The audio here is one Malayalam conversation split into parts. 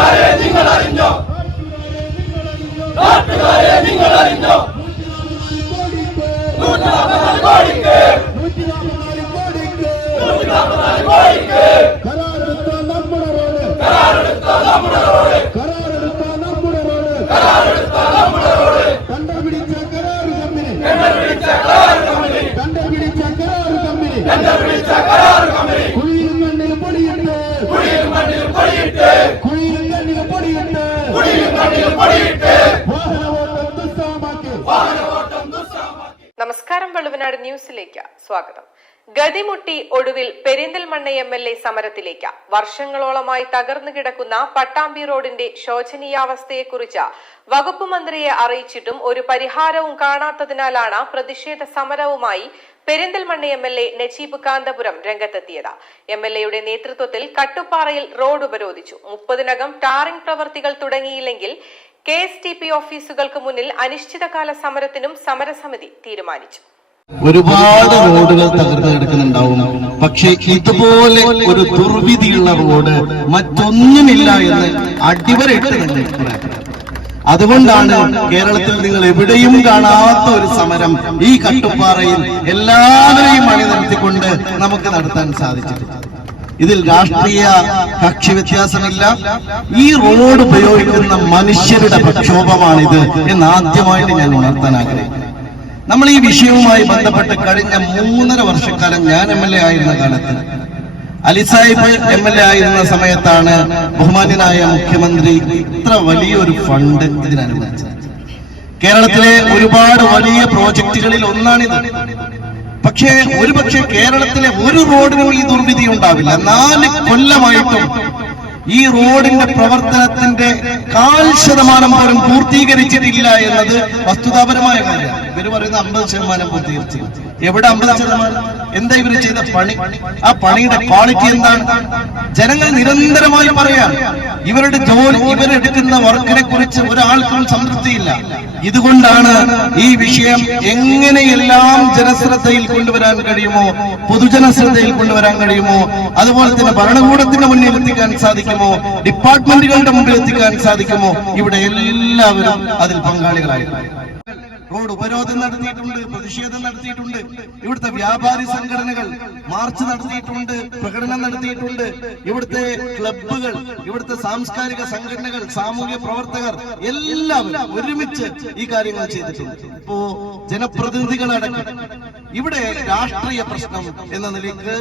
നാട്ടുകാരെ നിങ്ങൾ അറിഞ്ഞോ? നാട്ടുകാരെ നിങ്ങൾ അറിഞ്ഞോ? നൂറ്റി നാൽപ്പത്തിനാല് കോടിക്ക്. നൂറ്റി നാൽപ്പത്തിനാല് കോടിക്ക്. കരാറെടുത്ത നമ്മുടെ റോഡ്. കരാറെടുത്ത നമ്മുടെ റോഡ്. കരാറെടുത്ത നമ്മുടെ റോഡ് കരാറെടുത്ത നമ്മുടെ റോഡ് കണ്ടുപിടിച്ച കരാറ് കമ്പനി. കണ്ടുപിടിച്ച കരാർ കമ്പനി കണ്ടുപിടിച്ച കരാറ് കമ്പനി കണ്ടുപിടിച്ച കരാർ കമ്പനി. നമസ്കാരം വള്ളുവനാട് ന്യൂസിലേക്ക് സ്വാഗതം. ഗതിമുട്ടി ഒടുവിൽ പെരിന്തൽമണ്ണ എം എൽ എ സമരത്തിലേക്ക്. വർഷങ്ങളോളമായി തകർന്നു കിടക്കുന്ന പട്ടാമ്പി റോഡിന്റെ ശോചനീയാവസ്ഥയെക്കുറിച്ച് വകുപ്പ് മന്ത്രിയെ അറിയിച്ചിട്ടും ഒരു പരിഹാരവും കാണാത്തതിനാലാണ് പ്രതിഷേധ സമരവുമായി Perinthalmanna M L A Najeeb Kanthapuram രംഗത്തെത്തിയത്. എം എൽ എയുടെ നേതൃത്വത്തിൽ കട്ടുപ്പാറയിൽ റോഡ് ഉപരോധിച്ചു. മുപ്പതിനകം ടാറിംഗ് പ്രവർത്തികൾ തുടങ്ങിയില്ലെങ്കിൽ കെ എസ് ടി പി ഓഫീസുകൾക്ക് മുന്നിൽ അനിശ്ചിതകാല സമരത്തിനും സമരസമിതി തീരുമാനിച്ചു. ഒരുപാട് റോഡുകൾ തകർന്നു കിടക്കുന്നുണ്ടാവും. പക്ഷെ ഇതുപോലെ ഒരു ദുർവിധിയുള്ള റോഡ് മറ്റൊന്നുമില്ല എന്ന് അടിവരയിട്ട് അതുകൊണ്ടാണ് കേരളത്തിൽ നിങ്ങൾ എവിടെയും കാണാത്ത ഒരു സമരം ഈ കട്ടുപ്പാറയിൽ എല്ലാവരെയും അണിനിർത്തിക്കൊണ്ട് നമുക്ക് നടത്താൻ സാധിച്ചത്. ഇതിൽ രാഷ്ട്രീയ കക്ഷി വ്യത്യാസമില്ല. ഈ റോഡ് ഉപയോഗിക്കുന്ന മനുഷ്യരുടെ പ്രക്ഷോഭമാണിത് എന്ന് ആദ്യമായിട്ട് ഞാൻ ഉണർത്താൻ ആഗ്രഹിക്കുന്നു. നമ്മൾ ഈ വിഷയവുമായി ബന്ധപ്പെട്ട് കഴിഞ്ഞ മൂന്നര വർഷക്കാലം ഞാൻ എം എൽ എ ആയിരുന്ന കാലത്ത് അലിസാഹിബ് എം എൽ എ ആയിരുന്ന സമയത്താണ് ബഹുമാന്യനായ മുഖ്യമന്ത്രി ഇത്ര വലിയൊരു ഫണ്ട് ഇതിനനുവദിച്ചത്. കേരളത്തിലെ ഒരുപാട് വലിയ പ്രോജക്റ്റുകളിൽ ഒന്നാണിത്. പക്ഷേ ഒരുപക്ഷെ കേരളത്തിലെ ഒരു റോഡിനും ഈ ദുർവിധി ഉണ്ടാവില്ല. നാല് കൊല്ലമായിട്ടും ഈ റോഡിന്റെ പ്രവർത്തനത്തിന്റെ കാൽ ശതമാനം പോലും പൂർത്തീകരിച്ചിട്ടില്ല എന്നത് വസ്തുതാപരമായ കാര്യമാണ്. ഇവർ പറയുന്ന അമ്പത് ശതമാനം പൂർത്തീകരിച്ചു എവിടെ അമ്പത് ശതമാനം? എന്താ ഇവർ ചെയ്ത പണി? ആ പണിയുടെ ക്വാളിറ്റി എന്താണ്? ജനങ്ങൾ നിരന്തരമായി പറയാം ഇവരുടെ ജോലി ഇവരെടുക്കുന്ന വർക്കിനെ കുറിച്ച് ഒരാൾക്കും സംതൃപ്തിയില്ല. ഇതുകൊണ്ടാണ് ഈ വിഷയം എങ്ങനെയെല്ലാം ജനശ്രദ്ധയിൽ കൊണ്ടുവരാൻ കഴിയുമോ പൊതുജനശ്രദ്ധയിൽ കൊണ്ടുവരാൻ കഴിയുമോ അതുപോലെ തന്നെ ഭരണകൂടത്തിന്റെ മുന്നിൽ എത്തിക്കാൻ സാധിക്കുമോ ഡിപ്പാർട്ട്മെന്റുകളുടെ മുന്നിൽ എത്തിക്കാൻ സാധിക്കുമോ ഇവിടെ എല്ലാവരും അതിൽ പങ്കാളികളായിരുന്നു റോഡ് ഉപരോധം നടത്തിയിട്ടുണ്ട് പ്രതിഷേധം നടത്തിയിട്ടുണ്ട്. ഇവിടുത്തെ വ്യാപാരി സംഘടനകൾ മാർച്ച് നടത്തിയിട്ടുണ്ട് പ്രകടനം നടത്തിയിട്ടുണ്ട്. ഇവിടുത്തെ ക്ലബുകൾ ഇവിടുത്തെ സാംസ്കാരിക സംഘടനകൾ സാമൂഹ്യ പ്രവർത്തകർ എല്ലാവരും ഒരുമിച്ച് ഈ കാര്യങ്ങൾ ചെയ്തിട്ടുണ്ട്. ഇപ്പോ ജനപ്രതിനിധികളടക്കം ഇവിടെ രാഷ്ട്രീയ പ്രശ്നം എന്ന നിലയ്ക്ക്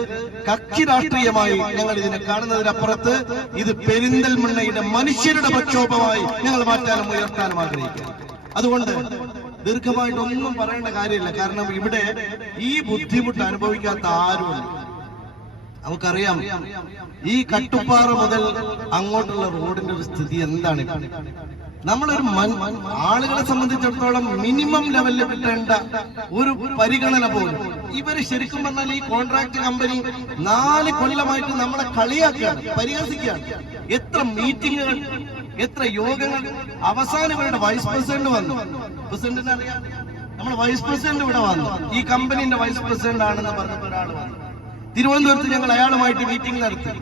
കക്ഷി രാഷ്ട്രീയമായി ഞങ്ങൾ ഇതിനെ കാണുന്നതിനപ്പുറത്ത് ഇത് പെരിന്തൽമണ്ണയുടെ മനുഷ്യരുടെ പ്രക്ഷോഭമായി ഞങ്ങൾ മാറ്റാനും ഉയർത്താനും ആഗ്രഹിക്കുന്നു. അതുകൊണ്ട് ദീർഘമായിട്ടൊന്നും പറയേണ്ട കാര്യമില്ല. കാരണം ഇവിടെ ഈ ബുദ്ധിമുട്ട് അനുഭവിക്കാത്ത ആരുമില്ല. നമുക്കറിയാം ഈ കട്ടുപ്പാറ മുതൽ അങ്ങോട്ടുള്ള റോഡിന്റെ ഒരു സ്ഥിതി എന്താണ്? നമ്മളൊരു ആളുകളെ സംബന്ധിച്ചിടത്തോളം മിനിമം ലെവലിൽ കിട്ടേണ്ട ഒരു പരിഗണന പോലും. ഇവർ ശരിക്കും പറഞ്ഞാൽ ഈ കോൺട്രാക്ട് കമ്പനി നാല് കൊല്ലമായിട്ട് നമ്മളെ കളിയാക്കുകയാണ് പരിഹസിക്കുകയാണ്. എത്ര മീറ്റിങ്ങുകൾ എത്ര യോഗങ്ങൾ അവസാനം ഇവരുടെ വൈസ് പ്രസിഡന്റ് വന്നു. പ്രസിഡന്റിനെ അറിയാം നമ്മൾ വൈസ് പ്രസിഡന്റ് ഇവിടെ വന്നു. ഈ കമ്പനിന്റെ വൈസ് പ്രസിഡന്റ് ആണെന്ന് പറഞ്ഞപ്പോൾ ഒരാൾ വന്നു. തിരുവനന്തപുരത്ത് ഞങ്ങൾ അയാളുമായിട്ട് മീറ്റിംഗ് നടത്തി.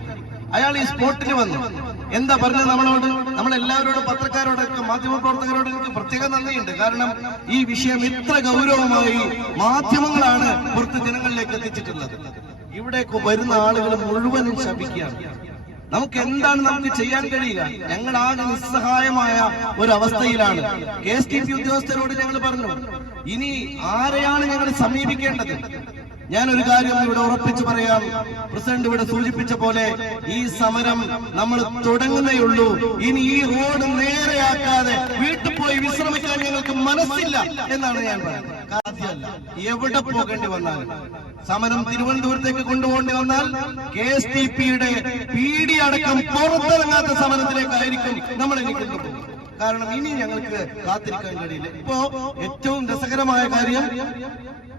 അയാൾ ഈ സ്പോട്ടിൽ വന്നു. എന്താ പറഞ്ഞത് നമ്മളോട്? നമ്മളെല്ലാവരോടും പത്രക്കാരോടൊക്കെ മാധ്യമപ്രവർത്തകരോട് എനിക്ക് പ്രത്യേക നന്ദിയുണ്ട്. കാരണം ഈ വിഷയം ഇത്ര ഗൗരവമായി മാധ്യമങ്ങളാണ് പുറത്ത് ജനങ്ങളിലേക്ക് എത്തിച്ചിട്ടുള്ളത്. ഇവിടേക്ക് വരുന്ന ആളുകൾ മുഴുവനും ശപിക്കുകയാണ്. നമുക്ക് എന്താണ് നമുക്ക് ചെയ്യാൻ കഴിയുക? ഞങ്ങൾ ആകെ നിസ്സഹായമായ ഒരു അവസ്ഥയിലാണ് കെ എസ് ടി പി ഉദ്യോഗസ്ഥരോട് ഞങ്ങൾ പറഞ്ഞു ഇനി ആരെയാണ് ഞങ്ങൾ സമീപിക്കേണ്ടത്? ഞാൻ ഒരു കാര്യം ഇവിടെ ഉറപ്പിച്ചു പറയാം. പ്രസിഡന്റ് ഇവിടെ സൂചിപ്പിച്ച പോലെ ഈ സമരം നമ്മൾ തുടങ്ങുന്നേയുള്ളൂ. ഇനി ഈ റോഡ് നേരെയാക്കാതെ വീട്ടിൽ പോയി വിശ്രമിക്കാൻ ഞങ്ങൾക്ക് മനസ്സില്ല എന്നാണ് ഞാൻ പറയുന്നത്. സാധ്യമല്ല എവിടെ പോകേണ്ടി വന്നാലും സമരം തിരുവനന്തപുരത്തേക്ക് കൊണ്ടുപോകേണ്ടി വന്നാൽ കെ എസ് ടി പിയുടെ പീഡി അടക്കം പുറത്തിറങ്ങാത്ത സമരത്തിലേക്കായിരിക്കും നമ്മൾ കാരണം ഇനി ഞങ്ങൾക്ക് കാത്തിരിക്കാൻ കഴിയില്ല. ഇപ്പോ ഏറ്റവും രസകരമായ കാര്യം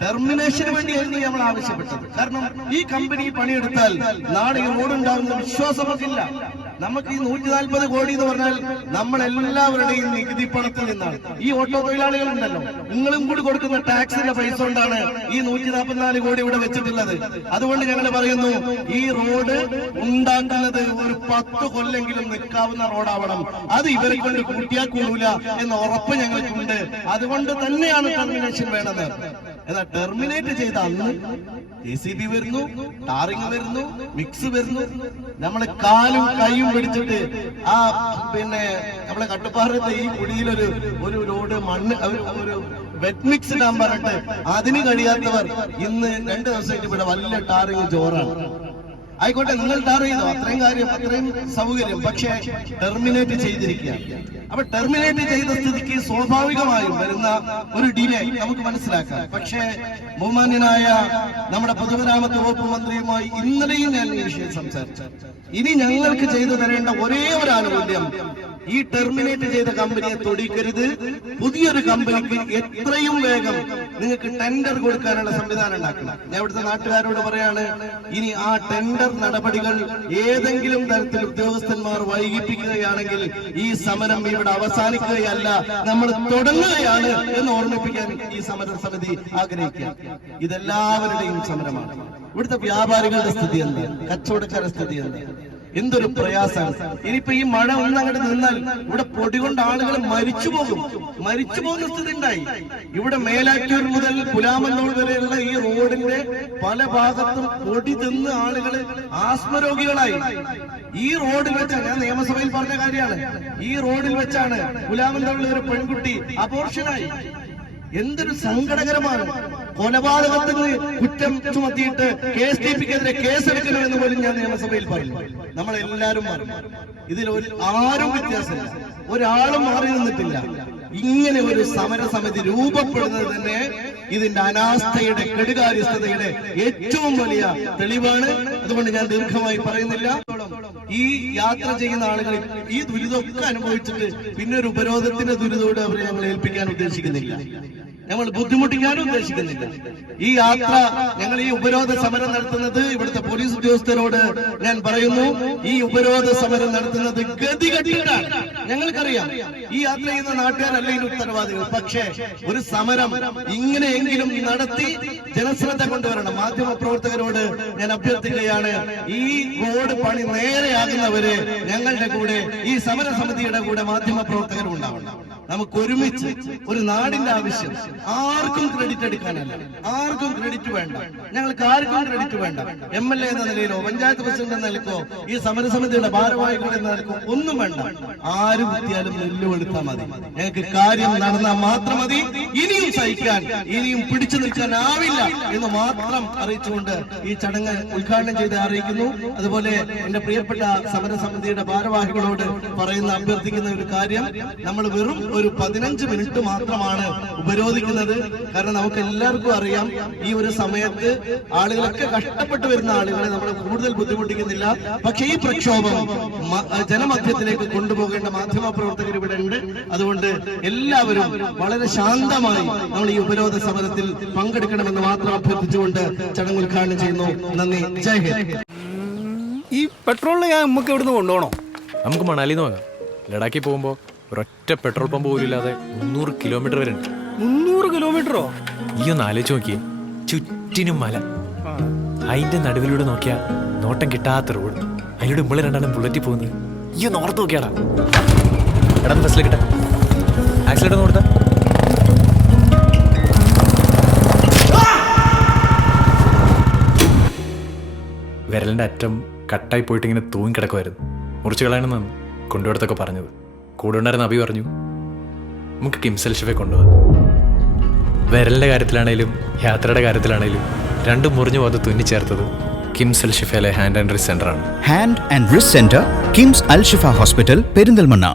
ടെർമിനേഷന് വേണ്ടിയായിരുന്നു നമ്മൾ ആവശ്യപ്പെട്ടത്. കാരണം ഈ കമ്പനി പണിയെടുത്താൽ നാടിന് ഓടുണ്ടാവുന്ന വിശ്വാസമൊക്കെ ഉണ്ടാകുന്ന വിശ്വാസം നമുക്കില്ല നമുക്ക് ഈ നൂറ്റി നാൽപ്പത് കോടി എന്ന് പറഞ്ഞാൽ നമ്മൾ എല്ലാവരുടെയും നികുതി പണത്തിൽ നിന്നാണ്. ഈ ഓട്ടോ തൊഴിലാളികൾ ഉണ്ടല്ലോ നിങ്ങളും കൂടി കൊടുക്കുന്ന ടാക്സിന്റെ പൈസ കൊണ്ടാണ് ഈ നൂറ്റി നാൽപ്പത്തിനാല് കോടി ഇവിടെ വെച്ചിട്ടുള്ളത്. അതുകൊണ്ട് ഞങ്ങൾ പറയുന്നു ഈ റോഡ് ഉണ്ടാക്കുന്നത് ഒരു പത്ത് കൊല്ലെങ്കിലും നിൽക്കാവുന്ന റോഡാവണം. അത് ഇവരെ കൊണ്ട് കൂട്ടിയാൽ കൂടൂല എന്ന ഉറപ്പ് ഞങ്ങൾക്കുണ്ട്. അതുകൊണ്ട് തന്നെയാണ് ടെർമിനേഷൻ വേണ്ടത്. എന്നാൽ ടെർമിനേറ്റ് ചെയ്ത അന്ന് ജെ സി ബി വരുന്നു ടാറിങ് വരുന്നു മിക്സ് വരുന്നു. നമ്മളെ കാലും കൈയും പിടിച്ചിട്ട് ആ പിന്നെ നമ്മളെ കട്ടുപ്പാറത്തെ ഈ കുഴിയിലൊരു ഒരു റോഡ് മണ്ണ് ഒരു വെറ്റ് മിക്സ് ഇടാൻ പറഞ്ഞിട്ട് അതിന് കഴിയാത്തവർ ഇന്ന് രണ്ട് ദിവസമായിട്ട് ഇവിടെ വലിയ ടാറിങ് ജോറാണ് ആയിക്കോട്ടെ നിങ്ങൾ ടാർ അത്രയും കാര്യം അത്രയും സൗകര്യം പക്ഷേ ടെർമിനേറ്റ് ചെയ്തിരിക്കുകയാണ്. അപ്പൊ ടെർമിനേറ്റ് ചെയ്ത സ്ഥിതിക്ക് സ്വാഭാവികമായും വരുന്ന ഒരു ഡിലേ നമുക്ക് മനസ്സിലാക്കാം. പക്ഷേ ബഹുമാന്യനായ നമ്മുടെ പൊതുമരാമത്ത് വകുപ്പ് മന്ത്രിയുമായി ഇന്നലെയും ഞാൻ ഈ വിഷയം സംസാരിച്ചു. ഇനി ഞങ്ങൾക്ക് ചെയ്തു തരേണ്ട ഒരേ ഒരു ആനുകൂല്യം ഈ ടെർമിനേറ്റ് ചെയ്ത കമ്പനിയെ തൊടിക്കരുത്. പുതിയൊരു കമ്പനിക്ക് എത്രയും വേഗം നിങ്ങൾക്ക് ടെൻഡർ കൊടുക്കാനുള്ള സംവിധാനം ഉണ്ടാക്കണം. ഞാൻ ഇവിടുത്തെ നാട്ടുകാരോട് പറയാണ് ഇനി ആ ടെൻഡർ നടപടികൾ ഏതെങ്കിലും തരത്തിൽ ഉദ്യോഗസ്ഥന്മാർ വൈകിപ്പിക്കുകയാണെങ്കിൽ ഈ സമരം ഇവിടെ അവസാനിക്കുകയല്ല നമ്മൾ തുടങ്ങുകയാണ് എന്ന് ഓർമ്മിപ്പിക്കാൻ ഈ സമര സമിതി ആഗ്രഹിക്കുക ഇതെല്ലാവരുടെയും സമരമാണ്. ഇവിടുത്തെ വ്യാപാരികളുടെ സ്ഥിതി എന്താണ്? കച്ചവടക്കാരുടെ സ്ഥിതി എന്താ എന്തൊരു പ്രയാസം ഇനിയിപ്പോ ഈ മഴ ഒന്നങ്ങോട്ട് നിന്നാൽ ഇവിടെ പൊടി കൊണ്ട് ആളുകൾ മരിച്ചു പോകും. മരിച്ചു പോകുന്ന സ്ഥിതി ഉണ്ടായി. ഇവിടെ മേലാറ്റൂർ മുതൽ പുലാമന്നൂർ വരെയുള്ള ഈ റോഡിന്റെ പല ഭാഗത്തും പൊടി തിന്ന് ആളുകൾ ആസ്മരോഗികളായി. ഈ റോഡിൽ വെച്ചാണ് ഞാൻ നിയമസഭയിൽ പറഞ്ഞ കാര്യമാണ്. ഈ റോഡിൽ വെച്ചാണ് പുലാമന്നൂരിലെ ഒരു പെൺകുട്ടി അപോർഷനായി എന്തൊരു സങ്കടകരമാണ്. കൊലപാതകത്തിന് കുറ്റം ചുമത്തിയിട്ട് കെ എസ് കേസെടുക്കണം പിക്കെതിരെ കേസെടുക്കണമെന്ന് പോലും ഞാൻ നിയമസഭയിൽ പറഞ്ഞു നമ്മളെല്ലാരും മാറും ഇതിൽ ഒരു ആരും വ്യത്യാസമില്ല. ഒരാളും മാറി നിന്നിട്ടില്ല. ഇങ്ങനെ ഒരു സമരസമിതി രൂപപ്പെടുന്നത് തന്നെ ഇതിന്റെ അനാസ്ഥയുടെ കെടുകാര്യസ്ഥതയുടെ ഏറ്റവും വലിയ തെളിവാണ്. അതുകൊണ്ട് ഞാൻ ദീർഘമായി പറയുന്നില്ല. ഈ യാത്ര ചെയ്യുന്ന ആളുകൾ ഈ ദുരിതമൊക്കെ അനുഭവിച്ചിട്ട് പിന്നെ ഒരു ഉപരോധത്തിന്റെ ദുരിതോട് അവരെ ഞങ്ങൾ ഏൽപ്പിക്കാൻ ഉദ്ദേശിക്കുന്നില്ല. ഞങ്ങൾ ബുദ്ധിമുട്ടിക്കാനും ഉദ്ദേശിക്കുന്നില്ല. ഈ യാത്ര ഞങ്ങൾ ഈ ഉപരോധ സമരം നടത്തുന്നത് ഇവിടുത്തെ പോലീസ് ഉദ്യോഗസ്ഥരോട് ഞാൻ പറയുന്നു. ഈ ഉപരോധ സമരം നടത്തുന്നത് ഗതികെട്ടിട്ടാണ്. ഞങ്ങൾക്കറിയാം. ഈ യാത്ര ചെയ്യുന്ന നാട്ടുകാരല്ല ഇതിന് ഉത്തരവാദികൾ. പക്ഷേ ഒരു സമരം ഇങ്ങനെയെങ്കിലും നടത്തി ജനശ്രദ്ധ കൊണ്ടുവരണം. മാധ്യമ പ്രവർത്തകരോട് ഞാൻ അഭ്യർത്ഥിക്കുകയാണ് ഈ റോഡ് പണി നേരെയാകുന്നവരെ ഞങ്ങളുടെ കൂടെ ഈ സമരസമിതിയുടെ കൂടെ മാധ്യമ പ്രവർത്തകരും ഉണ്ടാവണം. നമുക്ക് ഒരുമിച്ച് ഒരു നാടിന്റെ ആവശ്യം. ആർക്കും ക്രെഡിറ്റ് എടുക്കാനല്ല. ആർക്കും ക്രെഡിറ്റ് വേണ്ട. ഞങ്ങൾക്ക് ആർക്കും ക്രെഡിറ്റ് വേണ്ട. എം എൽ എ എന്ന നിലയിലോ പഞ്ചായത്ത് പ്രസിഡന്റ് എന്ന നിലക്കോ ഈ സമരസമിതിയുടെ ഭാരവാഹികൾ എന്ന നിലക്കോ ഒന്നും വേണ്ട. ആര് കുത്തിയാലും നെല്ലുവെടുത്താൽ മതി. ഞങ്ങൾക്ക് കാര്യം നടന്നാൽ മാത്രം മതി. ഇനിയും സഹിക്കാൻ ഇനിയും പിടിച്ചു നിൽക്കാൻ ആവില്ല എന്ന് മാത്രം അറിയിച്ചുകൊണ്ട് ഈ ചടങ്ങ് ഉദ്ഘാടനം ചെയ്ത് അറിയിക്കുന്നു. അതുപോലെ എന്റെ പ്രിയപ്പെട്ട സമരസമിതിയുടെ ഭാരവാഹികളോട് പറയുന്ന അഭ്യർത്ഥിക്കുന്ന ഒരു കാര്യം. നമ്മൾ വെറും ഒരു പതിനഞ്ച് മിനിറ്റ് മാത്രമാണ് ഉപരോധിക്കുന്നത്. കാരണം നമുക്ക് എല്ലാവർക്കും അറിയാം ഈ ഒരു സമയത്ത് ആളുകളൊക്കെ കഷ്ടപ്പെട്ടു വരുന്ന ആളുകളെ നമ്മൾ കൂടുതൽ ബുദ്ധിമുട്ടിക്കുന്നില്ല. പക്ഷെ ഈ പ്രക്ഷോഭം ജനമധ്യത്തിലേക്ക് കൊണ്ടുപോകേണ്ട മാധ്യമ പ്രവർത്തകർ ഇവിടെ ഉണ്ട്. അതുകൊണ്ട് എല്ലാവരും വളരെ ശാന്തമായി നമ്മൾ ഈ ഉപരോധ സമരത്തിൽ പങ്കെടുക്കണമെന്ന് മാത്രം അഭ്യർത്ഥിച്ചുകൊണ്ട് ചടങ്ങ് ഉദ്ഘാടനം ചെയ്യുന്നു. നന്ദി. ജയ് ഹിന്ദ്. ഈ പെട്രോളിന് ഞാൻ നമുക്ക് ഇവിടുന്ന് കൊണ്ടുപോകണോ? നമുക്ക് മണാലിന്ന് വാങ്ങാം ലഡാക്കിൽ പോകുമ്പോൾ ഒരൊറ്റ പെട്രോൾ പമ്പ് പോലും ഇല്ലാതെ മുന്നൂറ് കിലോമീറ്റർ വരെ ഉണ്ട്. മുന്നൂറ് കിലോമീറ്ററോ? ഈ ഒന്ന് ആലോചിച്ച് നോക്കിയേ ചുറ്റിനും മല. അതിന്റെ നടുവിലൂടെ നോക്കിയാ നോട്ടം കിട്ടാത്ത റോഡ്. അതിലൂടെ ഇമ്പളെ രണ്ടാളും ബുള്ളറ്റിൽ പോകുന്നത്. ഈ ഒന്ന് ഓർത്ത് നോക്കിയാടാ. എടാ ബസ്സിൽ കിട്ടാ ആക്സിഡന്റ് കൊടുത്താ. വിരലിന്റെ അറ്റം കട്ടായി പോയിട്ട് ഇങ്ങനെ തൂങ്ങി കിടക്കുമായിരുന്നു മുറിച്ചു കളയണമെന്നാണ് കൊണ്ടുപോടത്തൊക്കെ പറഞ്ഞത്. കൂടെ ഉണ്ടായിരുന്ന അഭി പറഞ്ഞു നമുക്ക് കിംസൽ ഷെഫെ കൊണ്ടുപോകാം. വിരലിന്റെ കാര്യത്തിലാണേലും യാത്രയുടെ കാര്യത്തിലാണേലും രണ്ടും മുറിഞ്ഞു പോകാതെ തുന്നിച്ചേർത്തത് കിംസൽ ഷിഫയിലെ ഹാൻഡ് ആൻഡ് റിസ് ആണ്. Hand and wrist centre KIMS Al Shifa hospital Perinthalmanna.